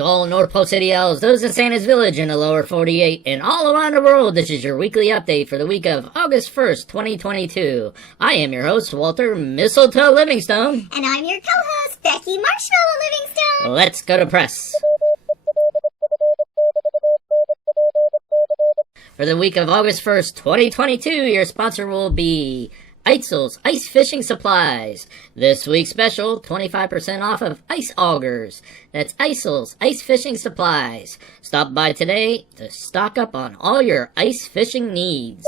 To all North Pole City Elves, those in Santa's Village in the lower 48, and all around the world, this is your weekly update for the week of August 1st, 2022. I am your host, Walter Mistletoe Livingstone. And I'm your co-host, Becky Marshmallow Livingstone. Let's go to press. For the week of August 1st, 2022, your sponsor will be Eitzel's Ice Fishing Supplies. This week's special, 25% off of ice augers. That's Eitzel's Ice Fishing Supplies. Stop by today to stock up on all your ice fishing needs.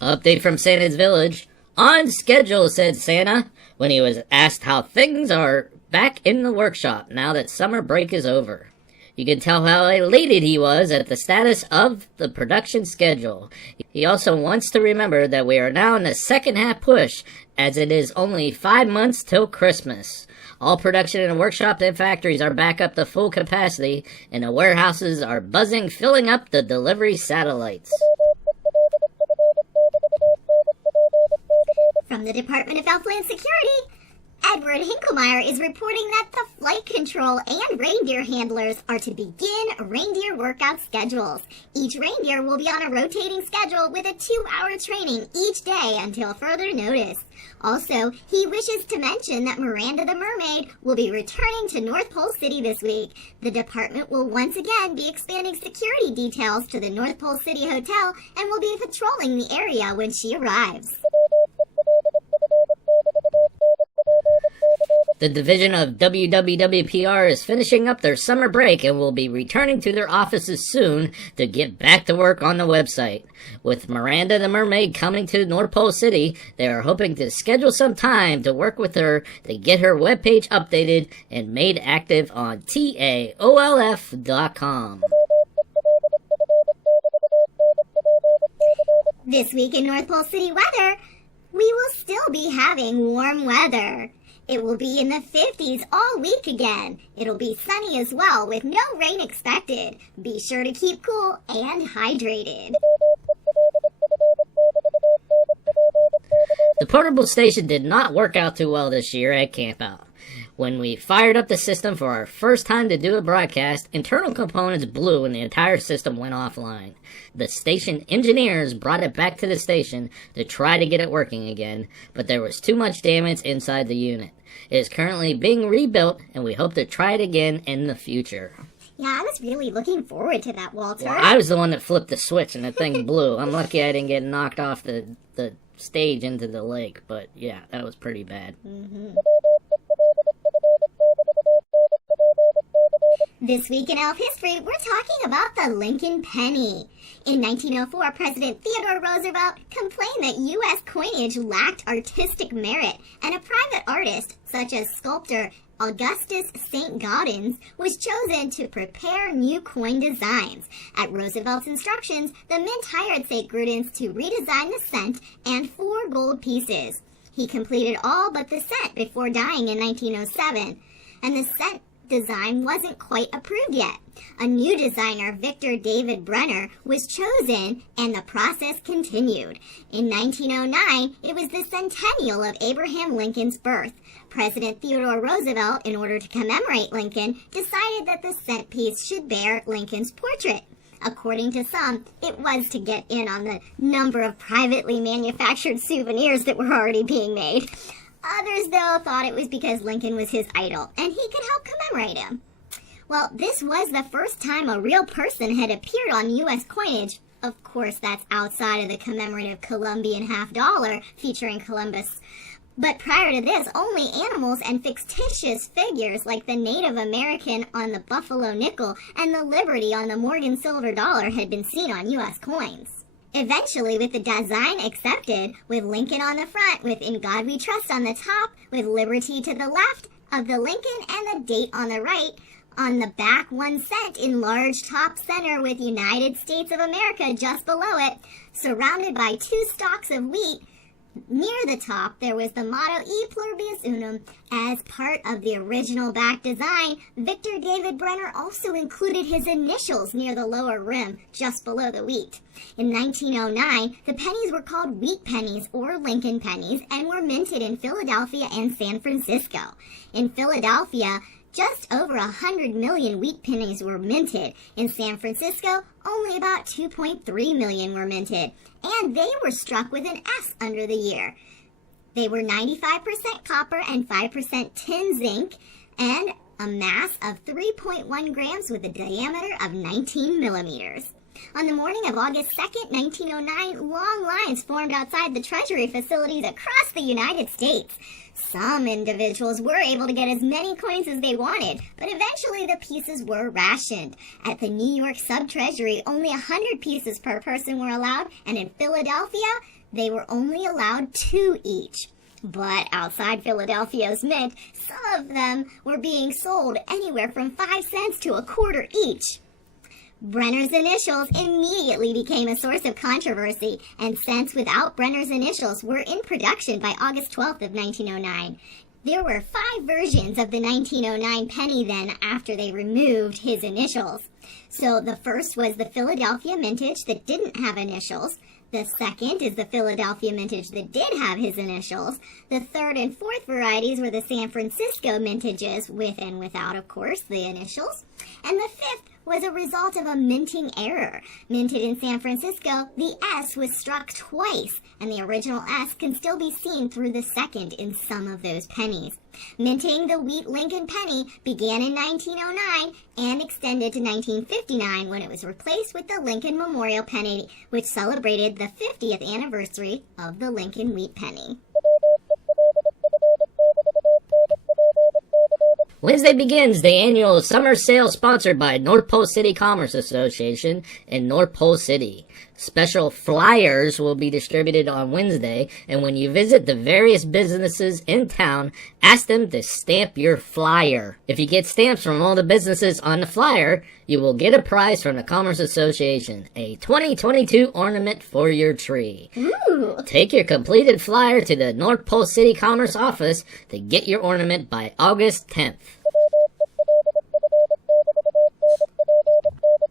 Update from Santa's Village. On schedule, said Santa, when he was asked how things are back in the workshop now that summer break is over. You can tell how elated he was at the status of the production schedule. He also wants to remember that we are now in the second half push, as it is only 5 months till Christmas. All production in the workshops and factories are back up to full capacity, and the warehouses are buzzing, filling up the delivery satellites. From the Department of Elfland Security, Edward Hinklemeyer is reporting that the flight control and reindeer handlers are to begin reindeer workout schedules. Each reindeer will be on a rotating schedule with a 2-hour training each day until further notice. Also, he wishes to mention that Miranda the Mermaid will be returning to North Pole City this week. The department will once again be expanding security details to the North Pole City Hotel and will be patrolling the area when she arrives. The division of WWWPR is finishing up their summer break and will be returning to their offices soon to get back to work on the website. With Miranda the Mermaid coming to North Pole City, they are hoping to schedule some time to work with her to get her webpage updated and made active on TAOLF.com. This week in North Pole City weather, we will still be having warm weather. It will be in the 50s all week again. It'll be sunny as well with no rain expected. Be sure to keep cool and hydrated. The portable station did not work out too well this year at Camp Out. When we fired up the system for our first time to do a broadcast, internal components blew and the entire system went offline. The station engineers brought it back to the station to try to get it working again, but there was too much damage inside the unit. It is currently being rebuilt, and we hope to try it again in the future. Yeah, I was really looking forward to that, Walter. Well, I was the one that flipped the switch and the thing blew. I'm lucky I didn't get knocked off the stage into the lake, but yeah, that was pretty bad. This week in Elf history, we're talking about the Lincoln penny. In 1904, President Theodore Roosevelt complained that U.S. coinage lacked artistic merit, and a private artist, such as sculptor Augustus St. Gaudens, was chosen to prepare new coin designs. At Roosevelt's instructions, the Mint hired St. Gaudens to redesign the cent and 4 gold pieces. He completed all but the cent before dying in 1907, and the cent design wasn't quite approved yet. A new designer, Victor David Brenner, was chosen and the process continued. In 1909, it was the centennial of Abraham Lincoln's birth. President Theodore Roosevelt, in order to commemorate Lincoln, decided that the cent piece should bear Lincoln's portrait. According to some, it was to get in on the number of privately manufactured souvenirs that were already being made. Others, though, thought it was because Lincoln was his idol, and he could help commemorate him. Well, this was the first time a real person had appeared on U.S. coinage. Of course, that's outside of the commemorative Columbian $50 featuring Columbus. But prior to this, only animals and fictitious figures like the Native American on the Buffalo nickel and the Liberty on the Morgan silver dollar had been seen on U.S. coins. Eventually, with the design accepted, with Lincoln on the front, with In God We Trust on the top, with Liberty to the left of the Lincoln and the date on the right, on the back 1 cent in large top center with United States of America just below it, surrounded by 2 stalks of wheat, Near the top, there was the motto E Pluribus Unum. As part of the original back design, Victor David Brenner also included his initials near the lower rim, just below the wheat. In 1909, the pennies were called wheat pennies or Lincoln pennies and were minted in Philadelphia and San Francisco. In Philadelphia, just over 100 million wheat pennies were minted. In San Francisco, only about 2.3 million were minted, and they were struck with an S under the year. They were 95% copper and 5% tin zinc, and a mass of 3.1 grams with a diameter of 19 millimeters. On the morning of August 2nd, 1909, long lines formed outside the Treasury facilities across the United States. Some individuals were able to get as many coins as they wanted, but eventually the pieces were rationed. At the New York Sub-Treasury, only 100 pieces per person were allowed, and in Philadelphia, they were only allowed 2 each. But outside Philadelphia's mint, some of them were being sold anywhere from 5 cents to a quarter each. Brenner's initials immediately became a source of controversy, and cents without Brenner's initials were in production by August 12th of 1909. There were 5 versions of the 1909 penny then after they removed his initials. So the first was the Philadelphia mintage that didn't have initials. The second is the Philadelphia mintage that did have his initials. The third and fourth varieties were the San Francisco mintages, with and without, of course, the initials. And the fifth was a result of a minting error. Minted in San Francisco, the S was struck twice, and the original S can still be seen through the second in some of those pennies. Minting the wheat Lincoln penny began in 1909 and extended to 1959 when it was replaced with the Lincoln Memorial penny, which celebrated the 50th anniversary of the Lincoln wheat penny. Wednesday begins the annual summer sale sponsored by North Pole City Commerce Association in North Pole City. Special flyers will be distributed on Wednesday, and when you visit the various businesses in town, ask them to stamp your flyer. If you get stamps from all the businesses on the flyer, you will get a prize from the Commerce Association, a 2022 ornament for your tree. Ooh. Take your completed flyer to the North Pole City Commerce office to get your ornament by August 10th.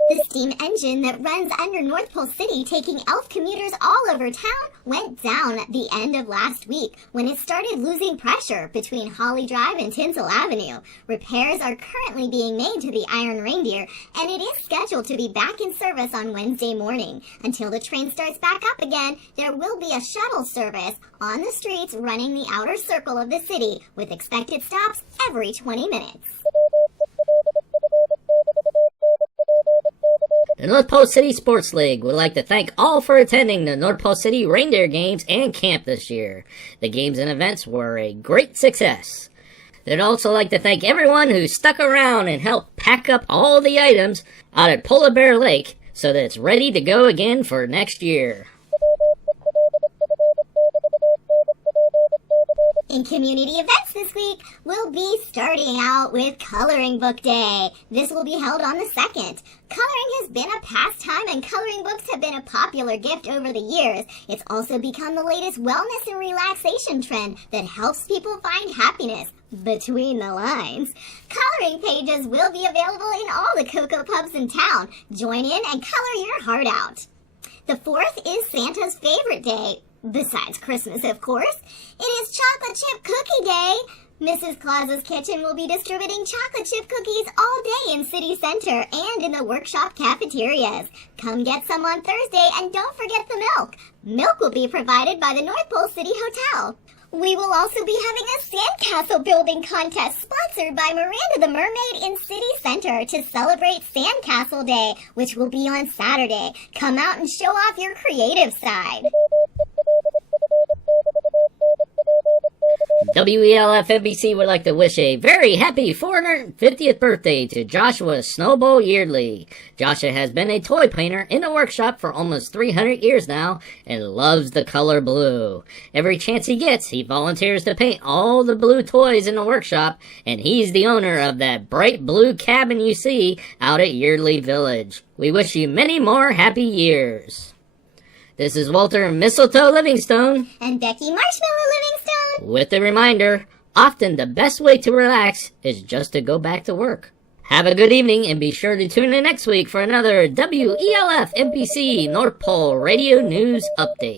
The steam engine that runs under North Pole City, taking elf commuters all over town, went down at the end of last week when it started losing pressure between Holly Drive and Tinsel Avenue. Repairs are currently being made to the Iron Reindeer, and it is scheduled to be back in service on Wednesday morning. Until the train starts back up again, there will be a shuttle service on the streets running the outer circle of the city, with expected stops every 20 minutes. The North Pole City Sports League would like to thank all for attending the North Pole City Reindeer Games and Camp this year. The games and events were a great success. They'd also like to thank everyone who stuck around and helped pack up all the items out at Polar Bear Lake so that it's ready to go again for next year. In community events this week, we'll be starting out with Coloring Book Day. This will be held on the 2nd. Coloring has been a pastime, and coloring books have been a popular gift over the years. It's also become the latest wellness and relaxation trend that helps people find happiness between the lines. Coloring pages will be available in all the Cocoa Pubs in town. Join in and color your heart out. The 4th is Santa's favorite day. Besides Christmas, of course. It is Chocolate Chip Cookie Day. Mrs. Claus's Kitchen will be distributing chocolate chip cookies all day in City Center and in the workshop cafeterias. Come get some on Thursday, and don't forget the milk. Milk will be provided by the North Pole City Hotel. We will also be having a sandcastle building contest sponsored by Miranda the Mermaid in City Center to celebrate Sandcastle Day, which will be on Saturday. Come out and show off your creative side. WELF NBC would like to wish a very happy 450th birthday to Joshua Snowball Yeardley. Joshua has been a toy painter in the workshop for almost 300 years now and loves the color blue. Every chance he gets, he volunteers to paint all the blue toys in the workshop, and he's the owner of that bright blue cabin you see out at Yeardley Village. We wish you many more happy years. This is Walter Mistletoe Livingstone. And Becky Marshmallow Livingstone. With a reminder, often the best way to relax is just to go back to work. Have a good evening and be sure to tune in next week for another WELF NPC North Pole Radio News Update.